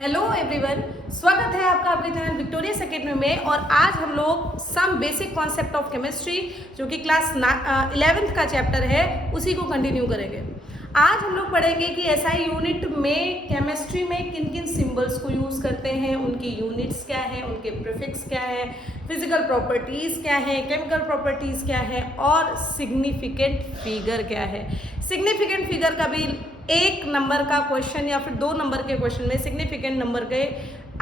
Hello everyone, स्वागत है आपका अपने चैनल विक्टोरियस एकेडमी में। और आज हम लोग some basic concept of chemistry जो कि क्लास 11th का चैप्टर है उसी को कंटिन्यू करेंगे। आज हम लोग पढ़ेंगे कि एसआई यूनिट में केमिस्ट्री में किन किन सिंबल्स को यूज़ करते हैं, उनकी यूनिट्स क्या है, उनके प्रीफिक्स क्या है, फिजिकल प्रॉपर्टीज़ क्या है, केमिकल प्रॉपर्टीज़ क्या है और सिग्निफिकेंट फिगर क्या है। सिग्निफिकेंट फिगर का भी 1 नंबर का क्वेश्चन या फिर 2 नंबर के क्वेश्चन में सिग्निफिकेंट नंबर के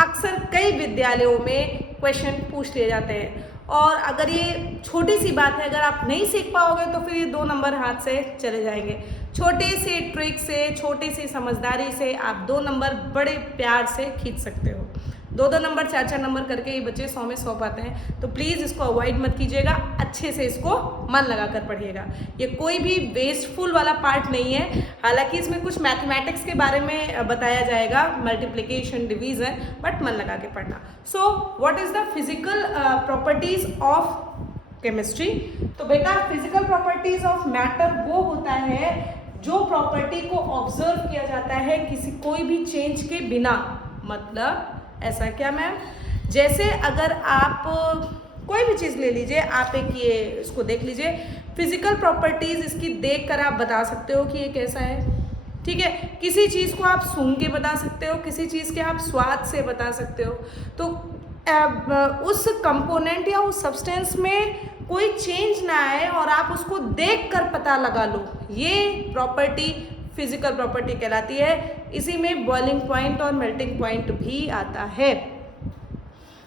अक्सर कई विद्यालयों में क्वेश्चन पूछ लिए जाते हैं। और अगर ये छोटी सी बात है, अगर आप नहीं सीख पाओगे तो फिर ये 2 नंबर हाथ से चले जाएंगे। छोटे से ट्रिक से, छोटी सी समझदारी से आप 2 नंबर बड़े प्यार से खींच सकते हो। 2-2 नंबर, 4-4 नंबर करके ये बच्चे 100 में 100 पाते हैं। तो प्लीज़ इसको अवॉइड मत कीजिएगा, अच्छे से इसको मन लगाकर पढ़िएगा। ये कोई भी वेस्टफुल वाला पार्ट नहीं है। हालांकि इसमें कुछ मैथमेटिक्स के बारे में बताया जाएगा, मल्टीप्लिकेशन, डिवीजन, बट मन लगा के पढ़ना। So what is the physical properties of chemistry? तो बेटा फिजिकल प्रॉपर्टीज ऑफ मैटर वो होता है जो प्रॉपर्टी को ऑब्जर्व किया जाता है किसी कोई भी चेंज के बिना। मतलब ऐसा क्या मैम? जैसे अगर आप कोई भी चीज़ ले लीजिए, आप एक ये इसको देख लीजिए, फिजिकल प्रॉपर्टीज इसकी देखकर आप बता सकते हो कि ये कैसा है। ठीक है, किसी चीज़ को आप सूंघ के बता सकते हो, किसी चीज़ के आप स्वाद से बता सकते हो। तो उस कंपोनेंट या उस सब्सटेंस में कोई चेंज ना आए और आप उसको देखकर पता लगा लो, ये प्रॉपर्टी फिजिकल प्रॉपर्टी कहलाती है। इसी में बॉइलिंग पॉइंट और मेल्टिंग पॉइंट भी आता है।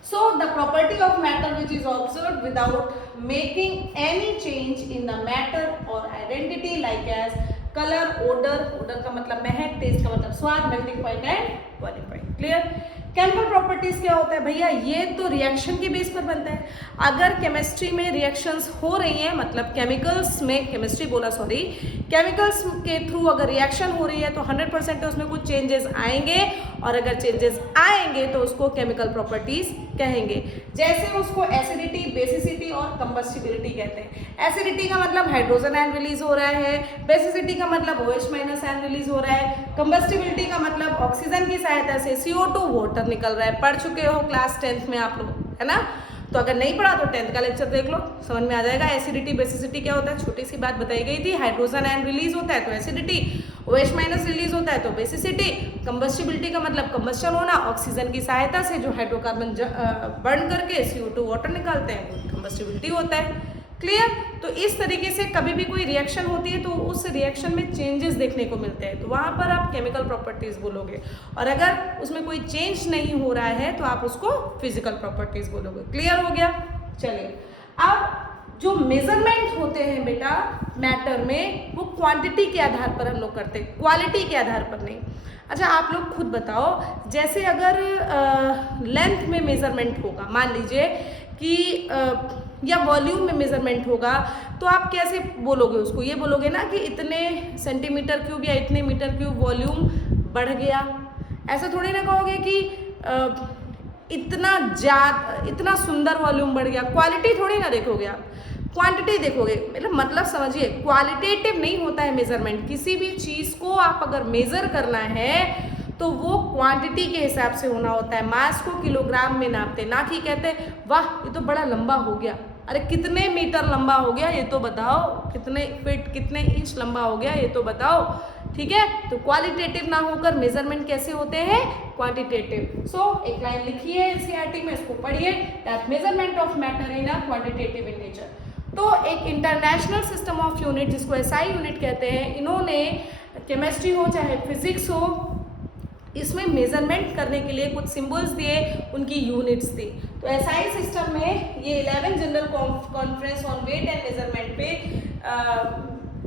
So the property of matter which is observed without making any change in the matter or identity like as color, odor, odor का मतलब महक, taste का मतलब स्वाद, melting point and boiling point। Clear? Chemical properties क्या होता है भैया? ये तो रिएक्शन के बेस पर बनता है। अगर केमिस्ट्री में रिएक्शंस हो रही हैं, मतलब केमिकल्स में, केमिस्ट्री बोला सॉरी, केमिकल्स के थ्रू अगर रिएक्शन हो रही है तो 100% उसमें कुछ चेंजेस आएंगे, और अगर चेंजेस आएंगे तो उसको केमिकल प्रॉपर्टीज कहेंगे। जैसे उसको एसिडिटी, बेसिसिटी और कंबस्टिबिलिटी कहते हैं। एसिडिटी का मतलब हाइड्रोजन आयन रिलीज हो रहा है, बेसिसिटी का मतलब OH- आयन रिलीज हो रहा है, कंबस्टिबिलिटी का मतलब ऑक्सीजन की सहायता से CO2 वाटर निकल रहा है। पढ़ चुके हो क्लास 10th में आप लोग, है ना? तो अगर नहीं पढ़ा तो 10th का लेक्चर देख लो, समझ में आ जाएगा। एसिडिटी बेसिसिटी क्या होता है, छोटी सी बात बताई गई थी। हाइड्रोजन आयन रिलीज होता है तो एसिडिटी, OH- रिलीज होता है तो बेसिसिटी। कंबस्टिबिलिटी का मतलब कंबस्टन होना, ऑक्सीजन की सहायता से जो हाइड्रोकार्बन बर्न करके CO2 वाटर निकालते हैं वो कंबस्टिबिलिटी होता है। क्लियर? तो इस तरीके से कभी भी कोई रिएक्शन होती है तो उस रिएक्शन में चेंजेस देखने को मिलते हैं, तो वहाँ पर आप केमिकल प्रॉपर्टीज बोलोगे। और अगर उसमें कोई चेंज नहीं हो रहा है तो आप उसको फिजिकल प्रॉपर्टीज बोलोगे। क्लियर हो गया? चलिए, अब जो मेजरमेंट होते हैं बेटा मैटर में, वो क्वांटिटी के आधार पर हम लोग करते हैं, क्वालिटी के आधार पर नहीं। अच्छा, आप लोग खुद बताओ, जैसे अगर लेंथ में मेजरमेंट होगा, मान लीजिए कि या वॉल्यूम में मेजरमेंट होगा, तो आप कैसे बोलोगे उसको? ये बोलोगे ना कि इतने सेंटीमीटर क्यूब या इतने मीटर क्यूब वॉल्यूम बढ़ गया। ऐसा थोड़ी ना कहोगे कि इतना सुंदर वॉल्यूम बढ़ गया। क्वालिटी थोड़ी ना देखोगे आप, क्वांटिटी देखोगे। मतलब समझिए, क्वालिटेटिव नहीं होता है मेजरमेंट। किसी भी चीज़ को आप अगर मेजर करना है तो वो क्वांटिटी के हिसाब से होना होता है। मास को किलोग्राम में नापते, ना कि कहते वाह ये तो बड़ा लंबा हो गया। अरे कितने मीटर लंबा हो गया ये तो बताओ, कितने फीट, कितने इंच लंबा हो गया ये तो बताओ। ठीक है? तो क्वालिटेटिव ना होकर मेजरमेंट कैसे होते हैं? क्वांटिटेटिव। सो एक लाइन लिखी है NCERT में, इसको पढ़िए, that measurement of matter in a quantitative in nature. तो एक इंटरनेशनल सिस्टम ऑफ यूनिट जिसको SI यूनिट कहते हैं, इन्होंने केमिस्ट्री हो चाहे फिजिक्स हो, इसमें मेजरमेंट करने के लिए कुछ सिंबल्स दिए, उनकी यूनिट्स दी। तो SI सिस्टम में ये 11 general conference on weight and measurement पे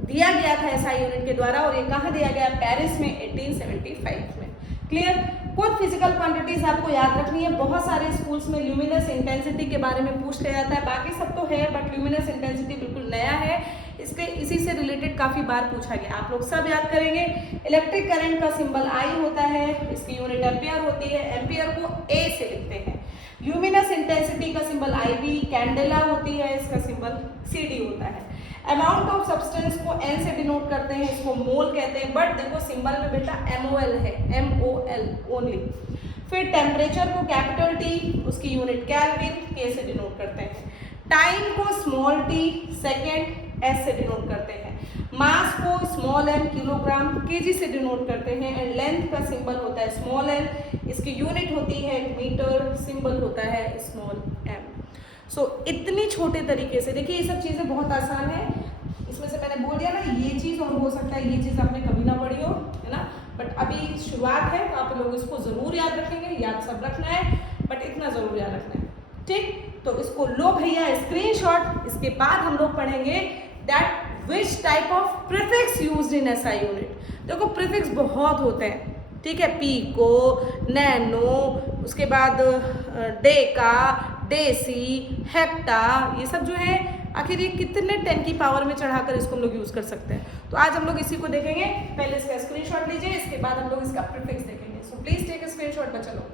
दिया गया था SI यूनिट के द्वारा, और ये कहाँ दिया गया? पेरिस में 1875 में। क्लियर? कुछ फिजिकल क्वांटिटीज आपको याद रखनी है। बहुत सारे स्कूल्स में ल्यूमिनस इंटेंसिटी के बारे में पूछ लिया जाता है, बाकी सब तो है बट ल्यूमिनस इंटेंसिटी बिल्कुल नया है। इसी से रिलेटेड काफ़ी बार पूछा गया, आप लोग सब याद करेंगे। इलेक्ट्रिक करंट का सिंबल I होता है, इसकी यूनिट एम्पियर होती है, एम्पियर को A से लिखते हैं। ल्यूमिनस इंटेंसिटी का सिंबल IB, कैंडेला होती है, इसका सिंबल CD होता है। अमाउंट ऑफ सब्सटेंस को एन से डिनोट करते हैं, इसको मोल कहते हैं, बट देखो सिंबल में बेटा MOL है, MOL ओनली। फिर टेम्परेचर को कैपिटल T, उसकी यूनिट केल्विन, K से डिनोट करते हैं। टाइम को स्मॉल t, सेकेंड, S से डिनोट करते हैं। मास को स्मॉल m, किलोग्राम, kg से डिनोट करते हैं। एंड लेंथ का सिंबल होता है स्मॉल l, इसकी यूनिट होती है मीटर, सिंबल होता है स्मॉल m। सो इतनी छोटे तरीके से देखिए, ये सब चीज़ें बहुत आसान है। इसमें से मैंने बोल दिया ना, ये चीज़ और हो सकता है ये चीज़ आपने कभी ना पढ़ी हो, है ना, बट अभी शुरुआत है तो आप लोग इसको ज़रूर याद रखेंगे, याद सब रखना है, बट इतना ज़रूर याद रखना है, ठीक। तो इसको लो भैया स्क्रीनशॉट। इसके बाद हम लोग पढ़ेंगे that which type of prefix used in SI unit. देखो प्रीफिक्स बहुत होते हैं, ठीक है, पीको, नैनो, उसके बाद डेका, डेसी, हेक्टा, ये सब जो है आखिर ये कितने 10 की पावर में चढ़ाकर इसको हम लोग यूज कर सकते हैं। तो आज हम लोग इसी को देखेंगे। पहले इसका स्क्रीनशॉट लीजिए, इसके बाद हम लोग इसका प्रीफिक्स देखेंगे। So please take a screenshot बच्चा लोग।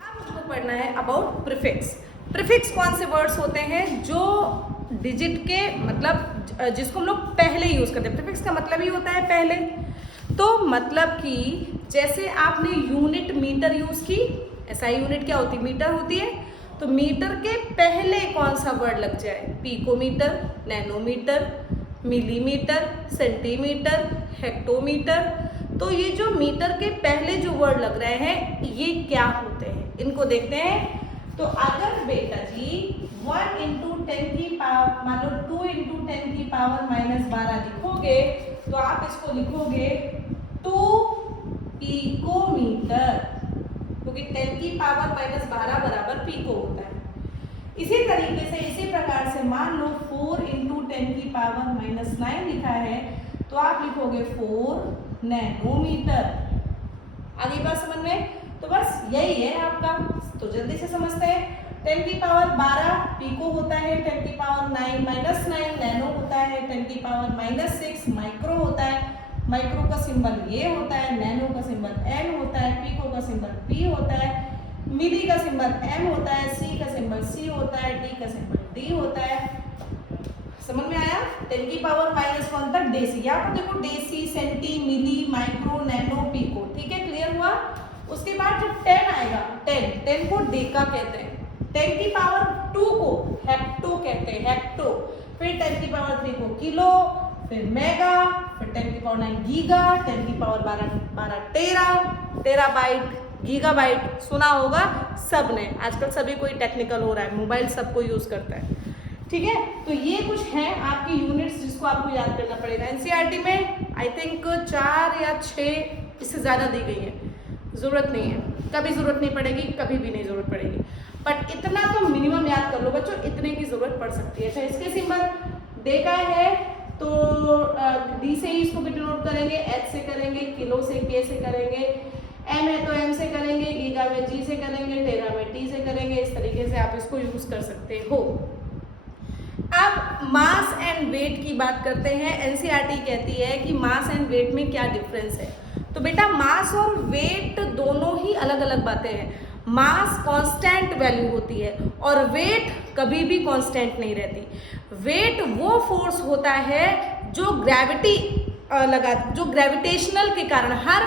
अब हमको पढ़ना है अबाउट प्रीफिक्स। प्रीफिक्स कौन से वर्ड्स होते हैं जो डिजिट के मतलब जिसको हम लोग पहले यूज करते हैं। प्रीफिक्स का मतलब ही होता है पहले। तो मतलब कि जैसे आपने यूनिट मीटर यूज की, SI यूनिट क्या होती है, मीटर होती है, तो मीटर के पहले कौन सा वर्ड लग जाए, picometre, nanometre, millimetre, centimetre, hectometre. तो ये जो मीटर के पहले जो वर्ड लग रहे हैं ये क्या होते हैं, इनको देखते हैं। तो अगर बेटा जी 1 × 10 की पावर, मान लो 2 × 10 की पावर -12 लिखोगे तो आप इसको लिखोगे 2 पिकोमीटर, क्योंकि 10 की पावर -12 बराबर पिको होता है। इसी तरीके से इसी प्रकार से मान लो 4 × 10 की पावर -9 लिखा है तो आप लिखोगे 4 नैनोमीटर। आगे बात समझ में? तो बस यही है आपका, तो जल्दी से समझते हैं। 10 की पावर 12 पिको होता है, 10 की पावर -9 नैनो होता है, 10 की पावर -6 माइक्रो होता है। माइक्रो का सिंबल ये होता है, नैनो का सिंबल N होता है, पिको का सिंबल P होता है, मिली का सिंबल M होता है, C का सिंबल C होता है, D का सिंबल D होता है। समझ में आया? 10 की पावर -1 तक डेसी, यहाँ पर देखो डेसी, सेंटी, मिली, माइक्रो, नैनो, पिको, ठीक है, क्लियर हुआ। उसके बाद जब 10 आएगा, 10 को डेका कहते हैं, 10 की पावर 2 को हेक्टो कहते हैं, हेक्टो। फिर 10 की पावर 3 को किलो, फिर मेगा, फिर 10 की पावर 9 गीगा, 10 की पावर 12 टेराबाइट, गीगाबाइट। सुना होगा सबने, आजकल सभी कोई टेक्निकल हो रहा है, मोबाइल सबको यूज करता है, ठीक है। तो ये कुछ है आपकी यूनिट्स जिसको आपको याद करना पड़ेगा। एनसीईआरटी में आई थिंक 4 या 6 इससे ज़्यादा दी गई है, ज़रूरत नहीं है, कभी ज़रूरत नहीं पड़ेगी, कभी भी नहीं ज़रूरत पड़ेगी, बट इतना तो मिनिमम याद कर लो बच्चों, इतने की ज़रूरत पड़ सकती है। अच्छा, इसके सिंबल डेका है तो डी से ही इसको भी डिनोट करेंगे, एच से करेंगे, किलो से के से करेंगे, एम है तो एम से करेंगे, गीगा में जी से करेंगे, टेरा में टी से करेंगे। इस तरीके से आप इसको यूज कर सकते हो। अब मास एंड वेट की बात करते हैं। एनसीईआरटी कहती है कि मास एंड वेट में क्या डिफरेंस है। तो बेटा मास और वेट दोनों ही अलग अलग बातें हैं। मास कांस्टेंट वैल्यू होती है और वेट कभी भी कांस्टेंट नहीं रहती। वेट वो फोर्स होता है जो ग्रेविटी जो ग्रेविटेशनल के कारण, हर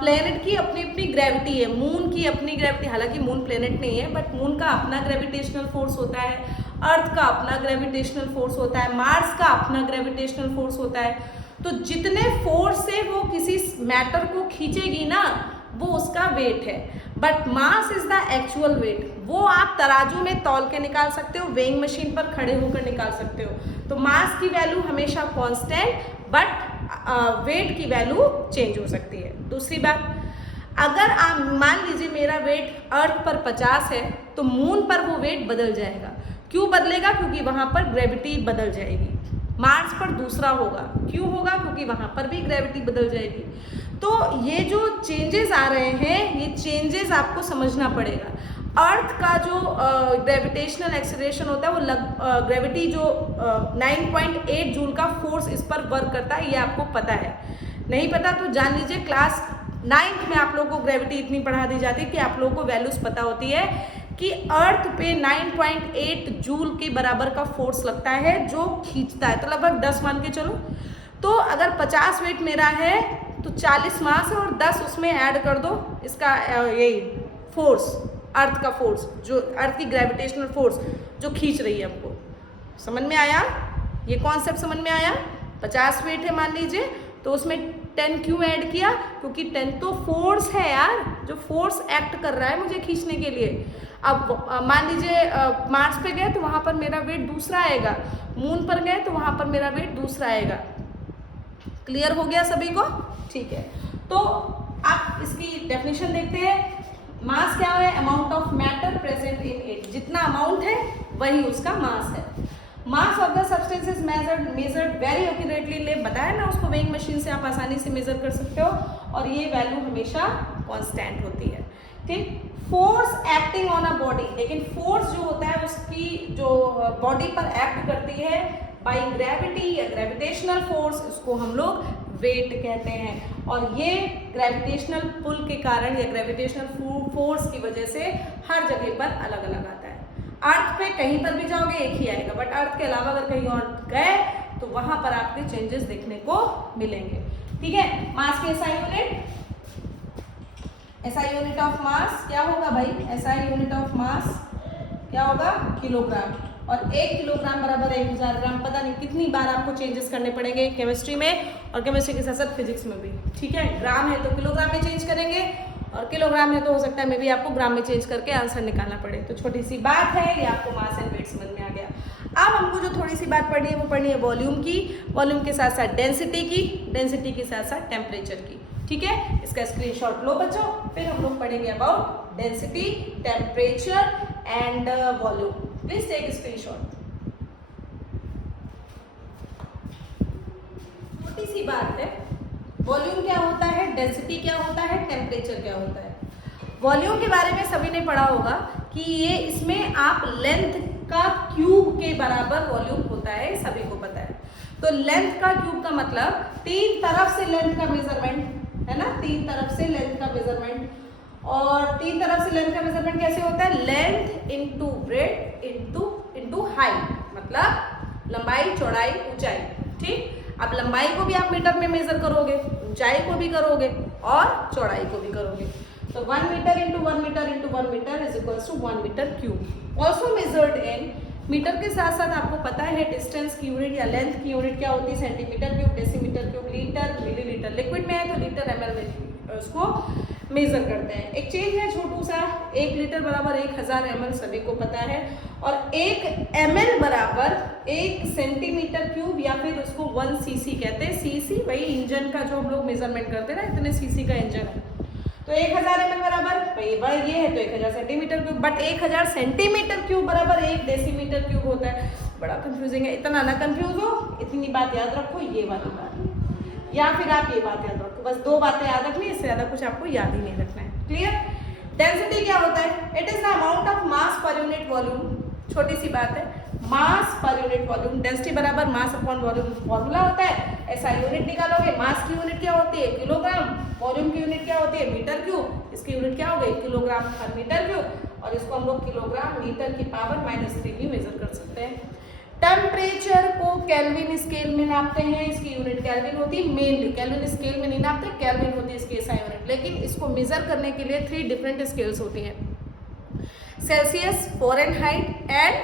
प्लेनेट की अपनी अपनी ग्रेविटी है। मून की अपनी ग्रेविटी, हालांकि मून प्लेनेट नहीं है, बट मून का अपना ग्रेविटेशनल फोर्स होता है, अर्थ का अपना ग्रेविटेशनल फोर्स होता है, मार्स का अपना ग्रेविटेशनल फोर्स होता है। तो जितने फोर्स से वो किसी मैटर को खींचेगी ना, वो उसका वेट है। But mass is the actual wait, वो आप तराजू में तौल के निकाल सकते हो, वेइंग मशीन पर खड़े होकर निकाल सकते हो। तो मास की वैल्यू हमेशा कांस्टेंट, बट वेट की वैल्यू चेंज हो सकती है। दूसरी बात, अगर आप मान लीजिए मेरा वेट अर्थ पर 50 है तो मून पर वो वेट बदल जाएगा। क्यों बदलेगा? क्योंकि वहां पर ग्रेविटी बदल जाएगी। मार्स पर दूसरा होगा, क्यों होगा? क्योंकि वहां पर भी ग्रेविटी बदल जाएगी। तो ये जो चेंजेस आ रहे हैं, ये चेंजेस आपको समझना पड़ेगा। अर्थ का जो ग्रेविटेशनल एक्सेलरेशन होता है, वो ग्रेविटी जो 9.8 जूल का फोर्स इस पर वर्क करता है, ये आपको पता है। नहीं पता तो जान लीजिए, क्लास 9th में आप लोगों को ग्रेविटी इतनी पढ़ा दी जाती है कि आप लोगों को वैल्यूज पता होती है कि अर्थ पे 9.8 जूल के बराबर का फोर्स लगता है जो खींचता है, तो लगभग 10 मान के चलो। तो अगर 50 वेट मेरा है तो 40 मास है और 10 उसमें ऐड कर दो इसका यही फोर्स, अर्थ का फोर्स, जो अर्थ की ग्रेविटेशनल फोर्स जो खींच रही है हमको। समझ में आया? ये कॉन्सेप्ट समझ में आया? 50 वेट है मान लीजिए, तो उसमें 10 क्यों ऐड किया? क्योंकि 10 तो फोर्स है यार, जो फोर्स एक्ट कर रहा है मुझे खींचने के लिए। अब मान लीजिए मार्स पे गए तो वहाँ पर मेरा वेट दूसरा आएगा, मून पर गए तो वहाँ पर मेरा वेट दूसरा आएगा। क्लियर हो गया सभी को? ठीक है, तो आप इसकी डेफिनेशन देखते हैं। मास क्या है? Amount of matter present in it, जितना अमाउंट है वही उसका मास है। Mass of the substance is measured very accurately, ले बताया ना उसको, वेइंग मशीन से आप आसानी से मेजर कर सकते हो और ये वैल्यू हमेशा कांस्टेंट होती है। ठीक, force acting on a body, लेकिन फोर्स जो होता है उसकी जो बॉडी पर एक्ट करती है बाई ग्रेविटी या ग्रेविटेशनल फोर्स, उसको हम लोग वेट कहते हैं। और ये ग्रेविटेशनल पुल के कारण या ग्रेविटेशनल फोर्स की वजह से हर जगह पर अलग अलग आता है। अर्थ पे कहीं पर भी जाओगे एक ही आएगा, बट अर्थ के अलावा अगर कहीं और गए तो वहां पर आपके चेंजेस देखने को मिलेंगे। ठीक है, मास की SI unit, SI unit of mass क्या होगा भाई? एसआई यूनिट ऑफ मास क्या होगा? किलोग्राम। और 1 किलोग्राम बराबर 1000 ग्राम। पता नहीं कितनी बार आपको चेंजेस करने पड़ेंगे केमिस्ट्री में और केमिस्ट्री के साथ साथ फिजिक्स में भी। ठीक है, ग्राम है तो किलोग्राम में चेंज करेंगे और किलोग्राम है तो हो सकता है मे भी आपको ग्राम में चेंज करके आंसर निकालना पड़े। तो छोटी सी बात है, ये आपको मास एंड वेट समझ में आ गया। अब हमको जो थोड़ी सी बात पढ़नी है वो पढ़नी है वॉल्यूम की, वॉल्यूम के साथ साथ डेंसिटी की, डेंसिटी के साथ साथ टेम्परेचर की। ठीक है, इसका स्क्रीनशॉट लो बच्चों, फिर हम लोग पढ़ेंगे about density, temperature and volume. Please take screenshot. छोटी सी बात है, वॉल्यूम क्या होता है, डेंसिटी क्या होता है, टेम्परेचर क्या होता है। वॉल्यूम के बारे में सभी ने पढ़ा होगा कि ये इसमें आप लेंथ का क्यूब के बराबर वॉल्यूम होता है, सभी को पता है। तो लेंथ का क्यूब का मतलब 3 तरफ से लेंथ का मेजरमेंट है ना, 3 तरफ से लेंथ का मेजरमेंट। और 3 तरफ से लेंथ का मेजरमेंट कैसे होता है? Length into breadth into height, मतलब लंबाई, चौड़ाई, ऊंचाई। ठीक, अब लंबाई को भी आप मीटर में मेजर करोगे, ऊंचाई को भी करोगे और चौड़ाई को भी करोगे। तो 1 metre into 1 metre into 1 metre is equals to 1 metre cube. Also measured in metre के साथ साथ आपको पता है डिस्टेंस की यूनिट या लेंथ की यूनिट क्या होती है? Centimetre cube, decimetre cube, litre, millilitre. Liquid में है तो लीटर, ml में उसको मेजर करते हैं। एक चेंज है छोटू सा, 1 लीटर बराबर 1000 ml, सभी को पता है। और 1 ml बराबर 1 सेंटीमीटर क्यूब या फिर उसको 1 cc कहते हैं। cc वही इंजन का जो हम लोग मेजरमेंट करते हैं ना, इतने cc का इंजन है। तो 1000 ml बराबर ये है तो 1000 centimetre cube, but 1000 centimetre cube बराबर 1 डेसीमीटर क्यूब होता है। बड़ा कंफ्यूजिंग है, इतना ना कंफ्यूज हो, इतनी बात याद रखो, ये वाली बात, या फिर आप ये बात याद रखो। बस 2 बातें याद रखनी, इससे ज्यादा कुछ आपको याद ही नहीं रखना है। क्लियर? डेंसिटी क्या होता है? It is the amount of mass per unit volume. छोटी सी बात है, मास पर यूनिट वॉल्यूम। डेंसिटी बराबर मास अपॉन वॉल्यूम फॉर्मूला होता है। ऐसा यूनिट निकालोगे, मास की यूनिट क्या होती है? किलोग्राम। वॉल्यूम की यूनिट क्या होती है? Metre cube. इसकी यूनिट क्या हो गई? किलोग्राम पर मीटर क्यूब। और इसको हम लोग किलोग्राम मीटर की पावर -3 भी मेजर कर सकते हैं। टेम्परेचर को केल्विन स्केल में नापते हैं, इसकी यूनिट केल्विन होती है। मेनली केल्विन स्केल में नहीं नापते, केल्विन होती है इसकी एसआई यूनिट। लेकिन इसको मेजर करने के लिए 3 डिफरेंट स्केल्स होती हैं, सेल्सियस, फ़ारेनहाइट एंड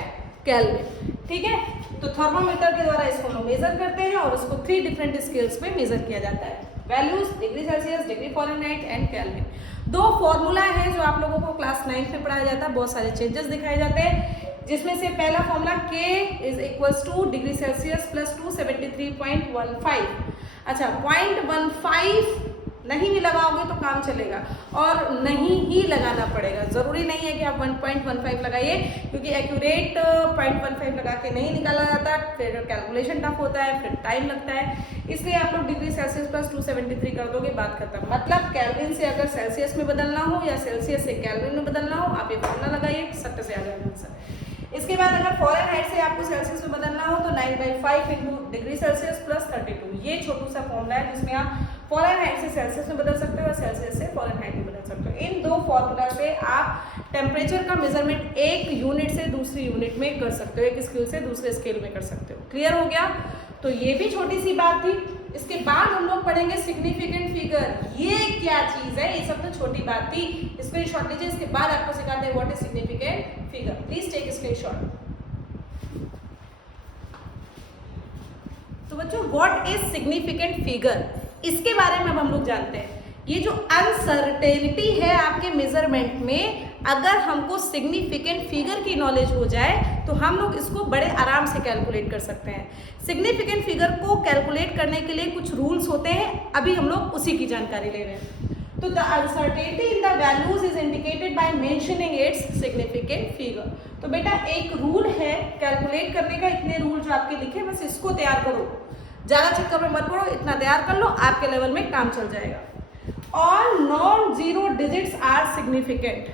केल्विन। ठीक है, तो थर्मोमीटर के द्वारा इसको हम मेजर करते हैं और इसको 3 डिफरेंट स्केल्स पे मेजर किया जाता है। Values degree Celsius, degree Fahrenheit and kelvin. 2 formula है जो आप लोगों को क्लास 9 में पढ़ाया जाता है, बहुत सारे चेंजेस दिखाए जाते हैं, जिसमें से पहला formula K is equals two degree Celsius plus 273.15। अच्छा, 0.15 नहीं भी लगाओगे तो काम चलेगा और नहीं ही लगाना पड़ेगा। जरूरी नहीं है कि आप 1.15 लगाइए, क्योंकि एक्यूरेट 0.15 लगा के नहीं निकाला जाता, फिर कैलकुलेशन टफ होता है, फिर टाइम लगता है। इसलिए आप लोग डिग्री सेल्सियस प्लस 273 कर दोगे, बात खत्म। मतलब केल्विन से अगर सेल्सियस में बदलना हो या सेल्सियस से केल्विन में बदलना हो, आप ये फॉर्मूला लगाइए, सट्ट से आ जाएगा आंसर। इसके बाद अगर फॉरेनहाइट से आपको सेल्सियस में बदलना हो तो 9/5 इंटू डिग्री सेल्सियस प्लस 32, ये छोटू सा फॉर्मूला है जिसमें आप फॉरेनहाइट से सेल्सियस में बदल सकते हो और सेल्सियस से फॉरेनहाइट में बदल सकते हो। इन दो फॉर्मूला से आप टेम्परेचर का मेजरमेंट एक यूनिट से दूसरी यूनिट में कर सकते हो, एक स्केल से दूसरे स्केल में कर सकते हो। क्लियर हो गया? तो ये भी छोटी सी बात थी। इसके बाद हम लोग पढ़ेंगे सिग्निफिकेंट फिगर। ये क्या चीज है? ये सब तो छोटी बात थी, स्क्रीनशॉट लीजिए। इसके बाद आपको सिखाते हैं what is significant figure. Please take screenshot. तो बच्चों व्हाट इज सिग्निफिकेंट फिगर, इसके बारे में अब हम लोग जानते हैं। ये जो अनसर्टेनिटी है आपके मेजरमेंट में, अगर हमको सिग्निफिकेंट फिगर की नॉलेज हो जाए तो हम लोग इसको बड़े आराम से कैलकुलेट कर सकते हैं। सिग्निफिकेंट फिगर को कैलकुलेट करने के लिए कुछ रूल्स होते हैं, अभी हम लोग उसी की जानकारी ले रहे हैं। तो the uncertainty in the values is indicated by mentioning it's significant figure. तो बेटा एक रूल है कैलकुलेट करने का, इतने रूल जो आपके लिखे बस इसको तैयार करो, ज्यादा चक्कर में मत पड़ो, इतना तैयार कर लो, आपके लेवल में काम चल जाएगा। All non zero digits are significant,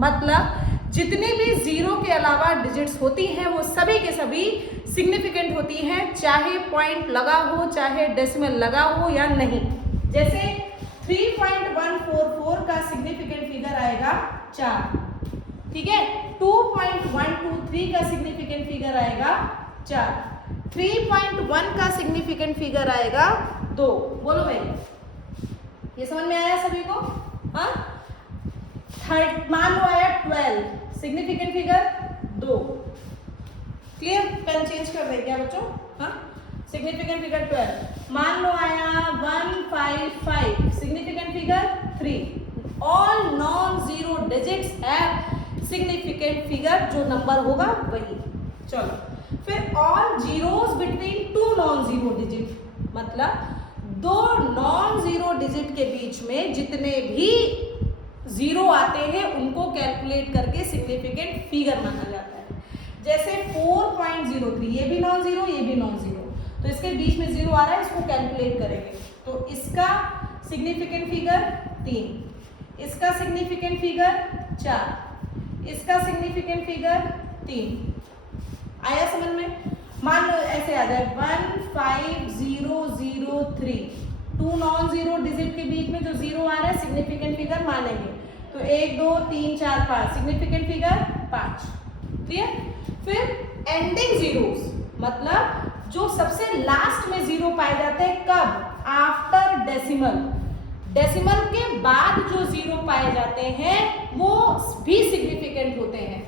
मतलब जितने भी जीरो के अलावा डिजिट्स होती हैं वो सभी के सभी सिग्निफिकेंट होती हैं, चाहे पॉइंट लगा हो, चाहे डेसिमल लगा हो या नहीं। जैसे 3.144 का सिग्निफिकेंट फिगर आएगा 4, ठीक है। 2.123 का सिग्निफिकेंट फिगर आएगा 4, 3.1 का सिग्निफिकेंट फिगर आएगा 2। बोलो भाई, ये समझ में आया सभी को? हाँ, मान लो आया 12, significant figure 2। Clear? Pen change कर रहे क्या बच्चों? हाँ, सिग्निफिकेंट फिगर 12। मान लो आया 155, significant figure 3। All non zero digits have significant figure, जो नंबर होगा वही। चलो फिर all zeros between two non zero digit, मतलब दो नॉन जीरो डिजिट के बीच में जितने भी जीरो आते हैं उनको कैलकुलेट करके सिग्निफिकेंट फिगर माना जाता है। जैसे 4.03, ये भी नॉन जीरो, ये भी नॉन जीरो, तो इसके बीच में जीरो आ रहा है, इसको कैलकुलेट करेंगे तो इसका सिग्निफिकेंट फिगर 3, इसका सिग्निफिकेंट फिगर 4, इसका सिग्निफिकेंट फिगर 3। आया समझ में? मान लो ऐसे आ जाए 15003, टू नॉन जीरो डिजिट के बीच में जो जीरो आ रहा है सिग्निफिकेंट फिगर मानेंगे, तो 1 2 3 4 5, सिग्निफिकेंट फिगर 5। क्लियर? फिर एंडिंग जीरोस, मतलब जो सबसे लास्ट में जीरो पाए जाते हैं, कब? After decimal. डेसिमल के बाद जो जीरो पाए जाते हैं वो भी सिग्निफिकेंट होते हैं,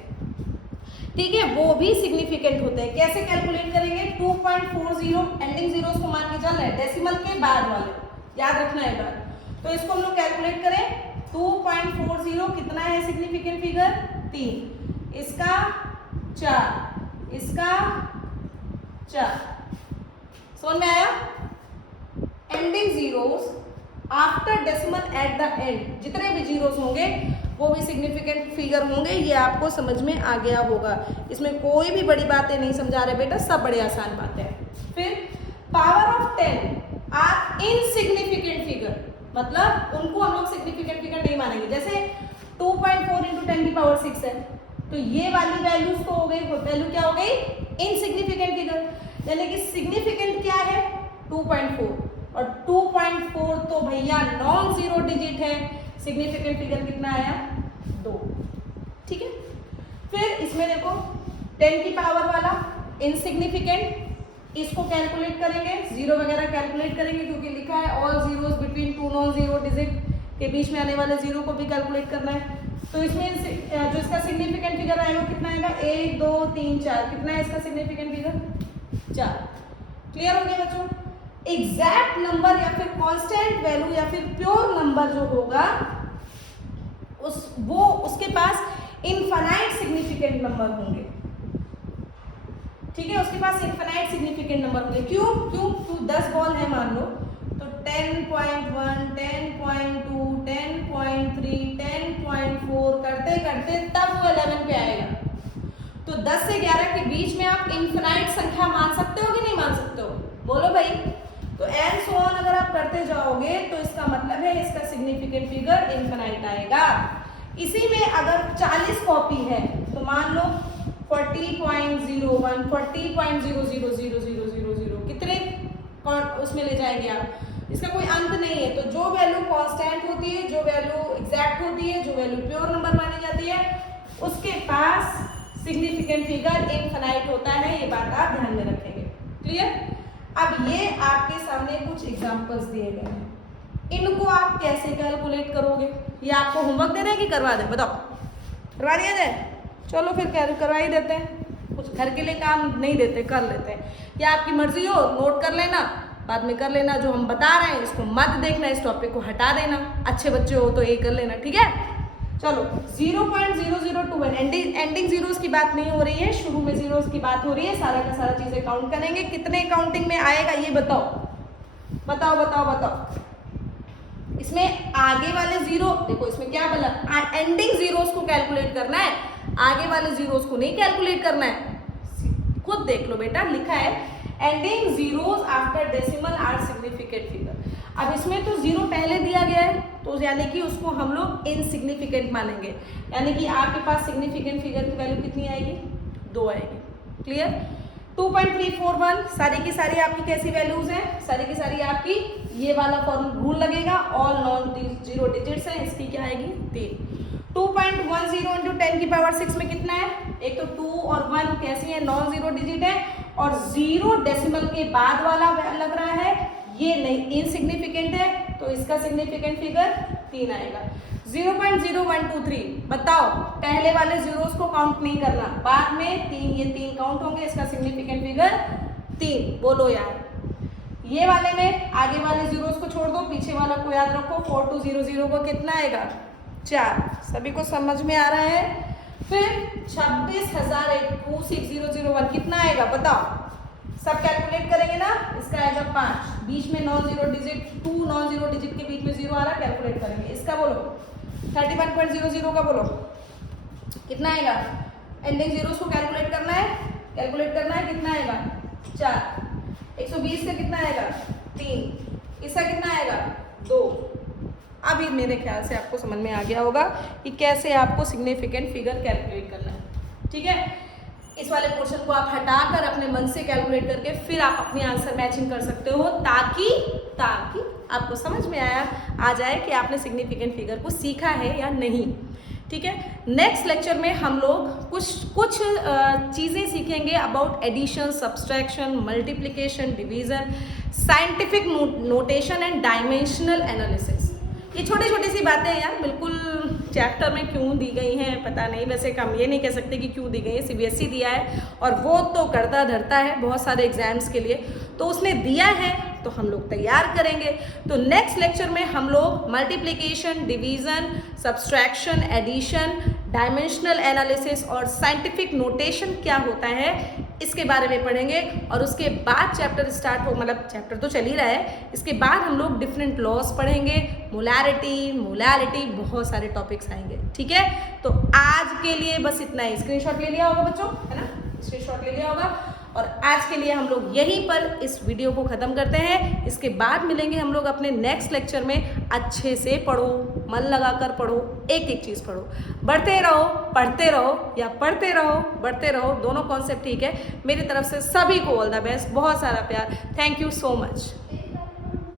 ठीक है, वो भी सिग्निफिकेंट होते हैं। कैसे कैलकुलेट करेंगे? 2.40 एंडिंग जीरोस को मान के चल रहे हैं, डेसिमल के बाद वाले, याद रखना है बात। तो इसको हम लोग कैलकुलेट करें, 2.40 कितना है सिग्निफिकेंट फिगर? 3, इसका 4, इसका 4। समझ में आया? Ending zeros after decimal at the end, जितने भी जीरोस होंगे वो भी सिग्निफिकेंट फिगर होंगे। ये आपको समझ में आ गया होगा, इसमें कोई भी बड़ी बातें नहीं समझा रहे बेटा, सब बड़े आसान बातें हैं। फिर power of 10 are insignificant figure, मतलब उनको हम लोग सिग्निफिकेंट फिगर नहीं मानेंगे। जैसे 2.4 इंटू 10 की पावर 6 है, तो ये वाली वैल्यूज तो हो गई, वैल्यू क्या हो गई? Insignificant figure. यानी कि सिग्निफिकेंट क्या है? 2.4, और 2.4 तो भैया नॉन जीरो डिजिट है, सिग्निफिकेंट फिगर कितना आया? 2। ठीक है। फिर इसमें देखो 10 की पावर वाला इनसिग्निफिकेंट, इसको कैलकुलेट करेंगे, जीरो वगैरह कैलकुलेट करेंगे, क्योंकि लिखा है all zeros between two non zero digit के बीच में आने वाले जीरो को भी कैलकुलेट करना है। तो इसमें जो इसका सिग्निफिकेंट फिगर आएगा कितना आएगा? 1 2 3 4। कितना है इसका सिग्निफिकेंट फिगर? 4। क्लियर हो गया बच्चों? एग्जैक्ट नंबर या फिर कांस्टेंट वैल्यू या फिर प्योर नंबर जो होगा उसके पास इनफाइनाइट सिग्निफिकेंट नंबर होंगे, ठीक है, उसके पास इनफाइनाइट सिग्निफिकेंट नंबर होंगे। क्यों? 10 बॉल है मान लो, तो 10.1 10.2 10.3 10.4 करते करते तब वो 11 पे आएगा। तो 10 से 11 के बीच में आप इनफाइनाइट संख्या मान सकते हो कि नहीं मान सकते हो? बोलो भाई। तो एंड सो ऑन अगर आप करते जाओगे तो इसका मतलब है इसका सिग्निफिकेंट फिगर इनफाइनाइट आएगा। इसी में अगर 40 कॉपी है तो मान लो 40.01, 40.000000 कितने उसमें ले जाएंगे आप, इसका कोई अंत नहीं है। तो जो वैल्यू कांस्टेंट होती है, जो वैल्यू एग्जैक्ट होती है, जो वैल्यू प्योर नंबर मानी जाती है, उसके पास सिग्निफिकेंट फिगर इनफाइनाइट होता है। ये बात आप ध्यान में रखेंगे। क्लियर? अब ये आपके सामने कुछ एग्जांपल्स दिए गए हैं, इनको आप कैसे कैलकुलेट करोगे? ये आपको होमवर्क दे रहे हैं कि करवा दें? बताओ, करवा दिया जाए? चलो फिर करवा ही देते हैं। कुछ घर के लिए काम नहीं देते, कर लेते हैं। या आपकी मर्जी हो, नोट कर लेना, बाद में कर लेना। जो हम बता रहे हैं इसको मत देखना, इस टॉपिक को हटा देना। अच्छे बच्चे हो तो ये कर लेना, ठीक है? चलो 0.0021 एंडिंग जीरोस की बात नहीं हो रही है, शुरू में जीरोस की बात हो रही है। सारा का सारा चीजें काउंट करेंगे। कितने काउंटिंग में आएगा ये बताओ, बताओ बताओ बताओ। इसमें आगे वाले जीरो, देखो इसमें क्या बोला, एंडिंग जीरोस को कैलकुलेट करना है, आगे वाले जीरोस को नहीं कैलकुलेट करना है। खुद देख लो बेटा, लिखा है ending zeros after decimal are significant figure. अब इसमें तो जीरो पहले दिया गया है, तो यानी कि उसको हम लोग इनसिग्निफिकेंट मानेंगे। यानी कि आपके पास सिग्निफिकेंट फिगर की वैल्यू कितनी आएगी? 2 आएगी। क्लियर? 2.341 सारी की सारी आपकी कैसी वैल्यूज हैं? सारी की सारी आपकी ये वाला रूल लगेगा, ऑल नॉन जीरो डिजिट्स हैं, इसकी क्या आएगी? 3। 2.10 इंटू 10 की पावर 6 में कितना है? एक तो 2 और 1 कैसी है? नॉन जीरो डिजिट है, और 0 डेसिमल के बाद वाला लग रहा है, ये नहीं, इनसिग्निफिकेंट है, तो इसका सिग्निफिकेंट फिगर 3 आएगा। 0.0123 बताओ, पहले वाले जीरोस को काउंट नहीं करना, बाद में ये 3 काउंट होंगे, इसका सिग्निफिकेंट फिगर 3। बोलो यार, ये वाले में आगे वाले जीरोस को छोड़ दो, पीछे वाला को याद रखो। 4200 को कितना आएगा? 4। सभी को समझ में आ रहा है? फिर 26,001 कितना आएगा बताओ? सब कैलकुलेट करेंगे ना, इसका आएगा 5, बीच में non zero digit, 2 non zero digit के बीच में 0 आ रहा है, कैलकुलेट करेंगे। इसका बोलो 31.00 का बोलो कितना आएगा? एंडिंग जीरोस को कैलकुलेट करना है, कितना आएगा? 4। 120 का कितना आएगा? 3। इसका कितना आएगा? 2। अभी मेरे ख्याल से आपको समझ में आ गया होगा कि कैसे आपको सिग्निफिकेंट फिगर कैलकुलेट करना है। ठीक है? इस वाले पोर्शन को आप हटाकर अपने मन से कैलकुलेट करके फिर आप अपनी आंसर मैचिंग कर सकते हो, ताकि आपको समझ में आ जाए कि आपने सिग्निफिकेंट फिगर को सीखा है या नहीं। ठीक है? नेक्स्ट लेक्चर में हम लोग कुछ चीज़ें सीखेंगे about addition, subtraction, multiplication, division, scientific notation and dimensional analysis. ये छोटी छोटी सी बातें हैं यार, बिल्कुल चैप्टर में क्यों दी गई हैं पता नहीं। वैसे हम ये नहीं कह सकते कि क्यों दी गई है, सीबीएसई दिया है और वो तो करता धरता है बहुत सारे एग्जाम्स के लिए, तो उसने दिया है तो हम लोग तैयार करेंगे। तो नेक्स्ट लेक्चर में हम लोग multiplication, division, subtraction, addition, dimensional analysis और साइंटिफिक नोटेशन क्या होता है इसके बारे में पढ़ेंगे। और उसके बाद चैप्टर स्टार्ट हो, मतलब चैप्टर तो चल ही रहा है, इसके बाद हम लोग डिफरेंट लॉज पढ़ेंगे, मोलैरिटी, बहुत सारे टॉपिक्स आएंगे। ठीक है? तो आज के लिए बस इतना ही। स्क्रीनशॉट ले लिया होगा बच्चों, है ना? स्क्रीनशॉट ले लिया होगा। और आज के लिए हम लोग यहीं पर इस वीडियो को ख़त्म करते हैं। इसके बाद मिलेंगे हम लोग अपने नेक्स्ट लेक्चर में। अच्छे से पढ़ो, मन लगाकर पढ़ो, एक एक चीज़ पढ़ो, बढ़ते रहो, पढ़ते रहो या पढ़ते रहो, बढ़ते रहो, दोनों कॉन्सेप्ट ठीक है। मेरी तरफ से सभी को ऑल द बेस्ट, बहुत सारा प्यार। Thank you so much.